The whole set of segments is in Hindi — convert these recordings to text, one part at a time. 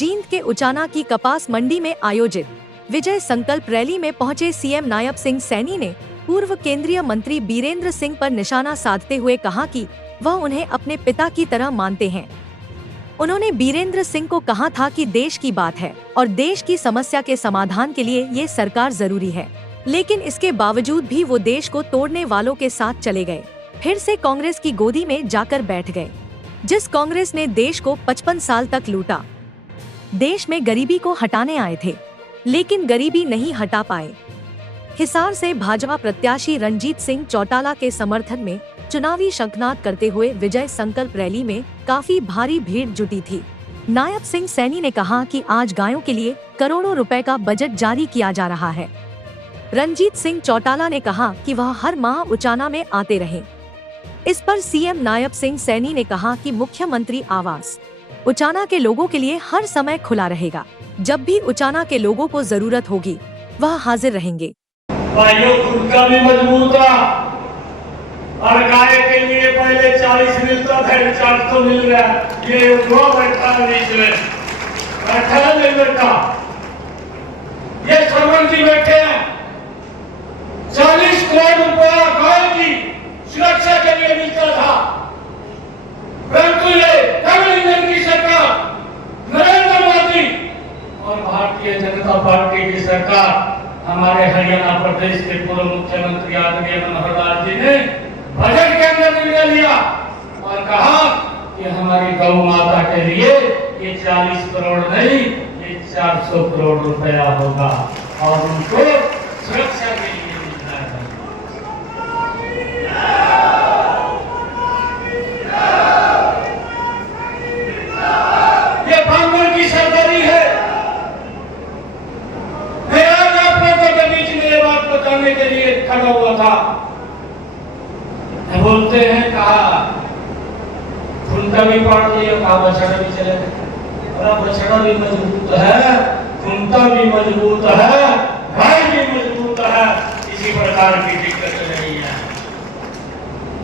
जींद के उचाना की कपास मंडी में आयोजित विजय संकल्प रैली में पहुंचे सीएम नायब सिंह सैनी ने पूर्व केंद्रीय मंत्री बीरेंद्र सिंह पर निशाना साधते हुए कहा कि वह उन्हें अपने पिता की तरह मानते हैं। उन्होंने बीरेंद्र सिंह को कहा था कि देश की बात है और देश की समस्या के समाधान के लिए ये सरकार जरूरी है, लेकिन इसके बावजूद भी वो देश को तोड़ने वालों के साथ चले गए, फिर से कांग्रेस की गोदी में जाकर बैठ गए। जिस कांग्रेस ने देश को 55 साल तक लूटा, देश में गरीबी को हटाने आए थे, लेकिन गरीबी नहीं हटा पाए। हिसार से भाजपा प्रत्याशी रणजीत सिंह चौटाला के समर्थन में चुनावी शंखनाद करते हुए विजय संकल्प रैली में काफी भारी भीड़ जुटी थी। नायब सिंह सैनी ने कहा कि आज गायों के लिए करोड़ों रुपए का बजट जारी किया जा रहा है। रणजीत सिंह चौटाला ने कहा कि वह हर माह उचाना में आते रहे। इस पर सीएम नायब सिंह सैनी ने कहा कि मुख्यमंत्री आवास उचाना के लोगों के लिए हर समय खुला रहेगा। जब भी उचाना के लोगों को जरूरत होगी वह हाजिर रहेंगे। भाइयों, खुद का भी मजबूत था और गाय के लिए पहले 40 मिलता था, 400 मिल रहा है। ये दो बैठा बीच में बैठा नहीं बैठा, ये श्रवण जी बैठे हैं। 40 करोड़ रुपया गाय की सुरक्षा के लिए मिलता था, परंतु ये डबल इंजन की सरकार नरेंद्र मोदी और भारतीय जनता पार्टी की सरकार, हमारे हरियाणा प्रदेश के पूर्व मुख्यमंत्री आदरणीय मनोहर लाल जी ने बजट के अंदर निर्णय लिया और कहा कि हमारी गौ माता के लिए ये 40 करोड़ नहीं, ये 400 करोड़ रुपया होगा और उनको सुरक्षा के लिए मिलना है। ये बांगर की सरदारी है। मैं आज आप लोगों के बीच में ये बात बताने के लिए खड़ा हुआ था। बोलते हैं कहा खुंटा भी पाड़ दिया, कहा बछड़ा भी चले गया। बछड़ा भी मजबूत है, खुंटा भी मजबूत है, गाय भी मजबूत है, किसी प्रकार की दिक्कत नहीं है।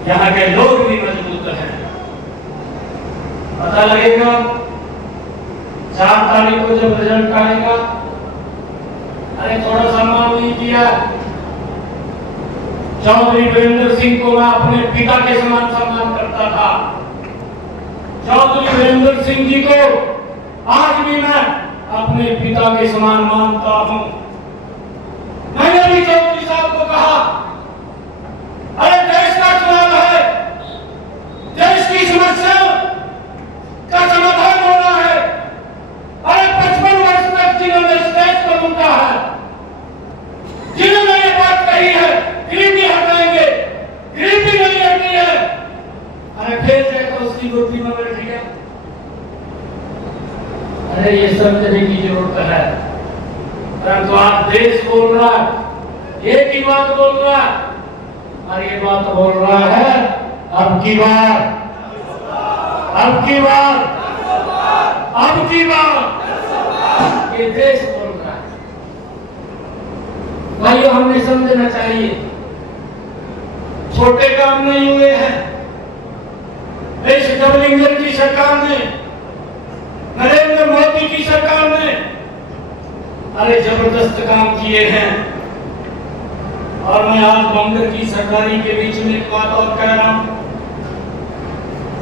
यहाँ के लोग भी मजबूत हैं। पता लगेगा 4 तारीख को जब रिजल्ट आएगा। अरे थोड़ा सम्मान नहीं किया। चौधरी वीरेंद्र सिंह को मैं अपने पिता के समान सम्मान करता था। चौधरी वीरेंद्र सिंह जी को आज भी मैं अपने पिता के समान मानता हूं। मैंने भी चौधरी साहब को कहा, अरे देश का चुनाव है, देश की समस्याओं का समाधान होना है। अरे 55 वर्ष तक जिन्होंने इस देश को लूटा है, जिन्होंने ये बात कही है गरीबी हटाएंगे, गरीबी नहीं हटनी है, अरे फिर देखो उसकी गोदी में बैठ गया। अरे ये समझने की जरूरत है। परंतु आज देश बोल रहा है, एक ही बात बोल रहा है और ये बात बोल रहा है अब की बार, अब की बार, अब की बार ये देश बोल रहा है। भाइयों, हमें समझना चाहिए छोटे काम नहीं हुए हैं। इस डबल इंजन की सरकार ने, नरेंद्र मोदी की सरकार ने अरे जबरदस्त काम किए हैं। और मैं आज बांगर की सरकारी के बीच में एक बात और कह रहा हूं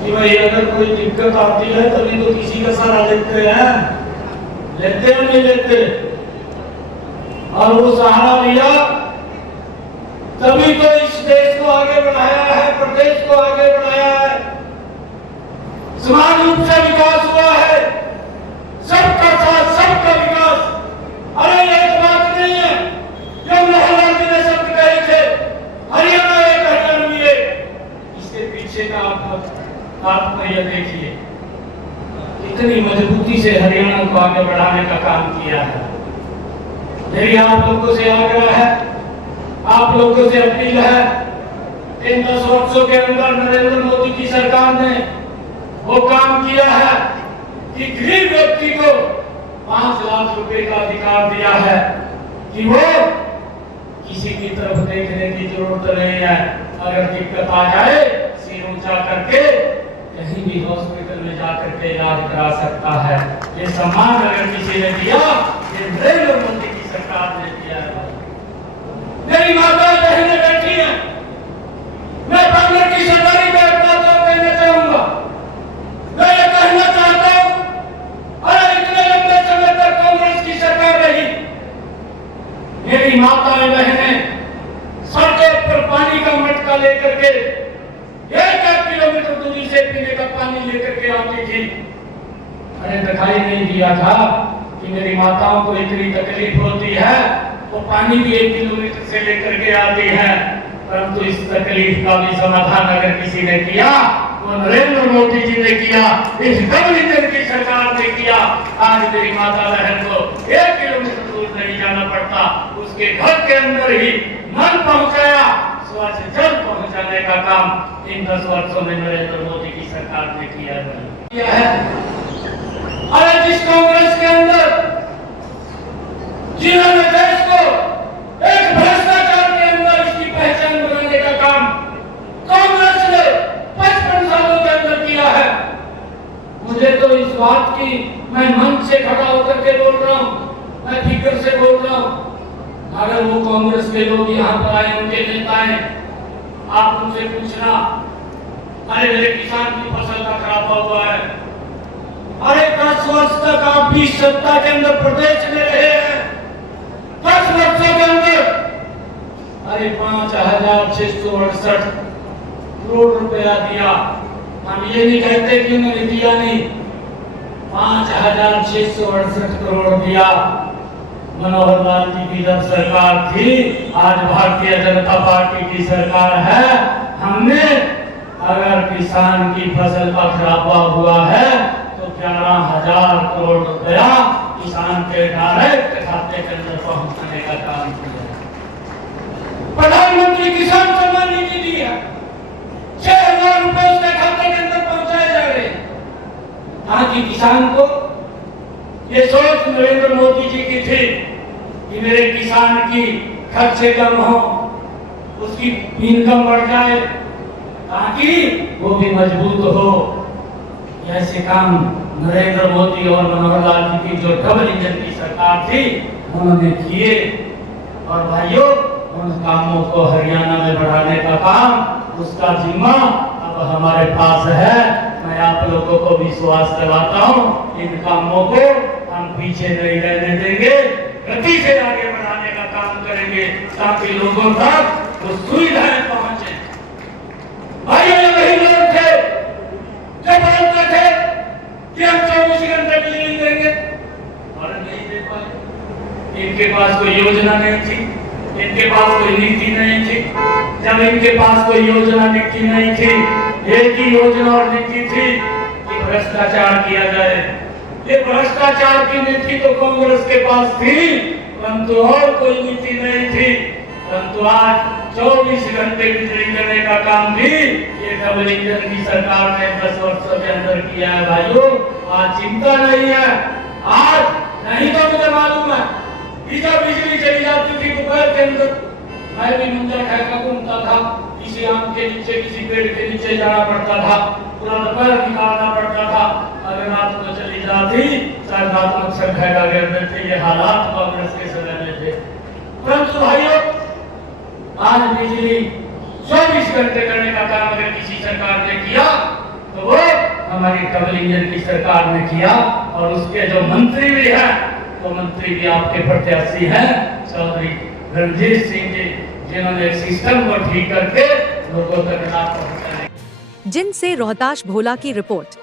कि भाई अगर कोई दिक्कत आती है तभी तो किसी का सहारा लेते हैं, लेते हैं नहीं लेते। और वो सहारा लिया तभी तो इस देश को आगे बढ़ाया है, प्रदेश को आगे बढ़ाया है, समान रूप से विकास हुआ है, सबका साथ सबका विकास। अरे एक बात नहीं है जो मनोहर लाल जी ने शब्द कहे थे, हरियाणा एक हरियाणवी एक, इसके पीछे का आप ये देखिए कितनी मजबूती से हरियाणा को आगे बढ़ाने का काम किया है। मेरी आप लोगों से आग्रह है, आप लोगों से अपील है, इन 10 वर्षों के अंदर नरेंद्र मोदी की सरकार ने वो काम किया है कि गरीब व्यक्ति को 5 लाख रुपए का अधिकार दिया है कि वो किसी की तरफ देखने की जरूरत नहीं है। अगर दिक्कत आ जाए सिर ऊंचा करके कहीं भी हॉस्पिटल में जाकर के इलाज करा सकता है। ये सम्मान अगर किसी ने दिया, ये नरेंद्र मोदी की सरकार ने दिया है। मेरी माता बहनें बैठी हैं, मैं कांग्रेस की सरकारी बात कहना चाहूंगा। मैं ये कहना चाहता हूं, अरे इतने लंबे समय तक कांग्रेस की सरकार रही, मेरी माताएं बहनें सड़कों पर पानी का मटका लेकर के 1 किलोमीटर दूरी से पीने का पानी लेकर के आती थी। अरे दिखाई नहीं दिया था कि मेरी माताओं को इतनी तकलीफ होती है, वो पानी भी 1 किलोमीटर से लेकर के आती है। परंतु इस तकलीफ का भी समाधान अगर किसी ने किया, वो नरेंद्र मोदी जी ने किया, इस डबल इंजन की सरकार ने किया। आज मेरी माता बहन को 1 किलोमीटर दूर नहीं जाना पड़ता, उसके घर के अंदर ही नल पहुंचाया, स्वच्छ जल पहुंचाने का काम इन 10 वर्षों में नरेंद्र मोदी की सरकार ने किया है। अरे जिस कांग्रेस के अंदर जिन्होंने देश को एक भ्रष्टाचार के अंदर इसकी पहचान बनाने का काम कांग्रेस ने 55 सालों के अंदर किया है। मुझे तो इस बात की, मैं मंच से खड़ा होकर के बोल रहा हूँ, मैं फिक्र से बोल रहा हूँ। अगर वो कांग्रेस के लोग यहाँ पर आए, उनके नेता हैं, आप उनसे पूछना, अरे मेरे किसान की फसल का खराबा हुआ है, अरे 10 वर्ष तक आप भी सत्ता के अंदर प्रदेश में रहे हैं, 10 वर्षों के अंदर अरे 5,668 करोड़ रुपया दिया। हम ये नहीं कहते कि उन्होंने दिया नहीं, 5,668 करोड़ दिया। मनोहर लाल जी की जब सरकार थी, आज भारतीय जनता पार्टी की सरकार है, हमने अगर किसान की फसल का खराबा हुआ है तो 11,000 करोड़ रुपया किसान के डायरेक्ट खाते के अंदर पहुंचाने का काम किया। प्रधानमंत्री किसान सम्मान निधि दी है, 6,000 रुपए उसके खाते के अंदर पहुंचाए जा रहे हैं, ताकि किसान को ये सोच नरेंद्र मोदी जी की थी कि मेरे किसान की खर्चे कम हो, उसकी इनकम बढ़ जाए, ताकि वो भी मजबूत हो। ऐसे काम नरेंद्र मोदी और मनोहर लाल जी की जो डबल इंजन की सरकार थी, उन्होंने किए। और भाइयों, उन कामों को हरियाणा में बढ़ाने का काम, उसका जिम्मा अब हमारे पास है। मैं आप लोगों को विश्वास दिलाता हूँ, इन कामों को हम पीछे नहीं रहने देंगे, गति से आगे बढ़ाने का काम करेंगे, ताकि लोगों तक वो सुविधाएं पहुंचे। भाइयों, ये वही लोग थे जो बोलते थे कि हम 24 घंटे बिजली देंगे, और नहीं दे पाए। इनके पास कोई योजना नहीं थी, इनके पास कोई नीति नहीं थी। जब इनके पास कोई योजना नीति नहीं थी, एक ही योजना और नीति थी कि भ्रष्टाचार किया जाए। ये भ्रष्टाचार की नीति तो कांग्रेस के पास थी, परंतु और कोई नीति नहीं थी। परंतु आज 24 घंटे बिजली देने का काम भी ये डबल इंजन की सरकार ने 10 वर्षों के अंदर किया है। भाइयों, आज चिंता नहीं है। आज नहीं तो मुझे मालूम है, जब बिजली चली जाती थी दोपहर के अंदर, मैं भी मंजा खाकर घूमता था, किसी आम के नीचे, किसी पेड़ के नीचे जाना पड़ता था, पूरा दोपहर निकालना पड़ता था। अगर रात को चली जाती, चाहे रात में अक्सर खैगा गिरते थे। ये हालात कांग्रेस के समय में थे। परंतु भाइयों, आज बिजली 24 घंटे करने का काम अगर किसी सरकार ने किया, तो वो हमारी डबल इंजन की सरकार ने किया। और उसके जो मंत्री भी हैं, तो मंत्री भी आपके प्रत्याशी हैं, चौधरी रणजीत सिंह जी, जिन्होंने सिस्टम को ठीक करके लोगों तक लाभ पहुंचाने। जिनसे रोहताश भोला की रिपोर्ट।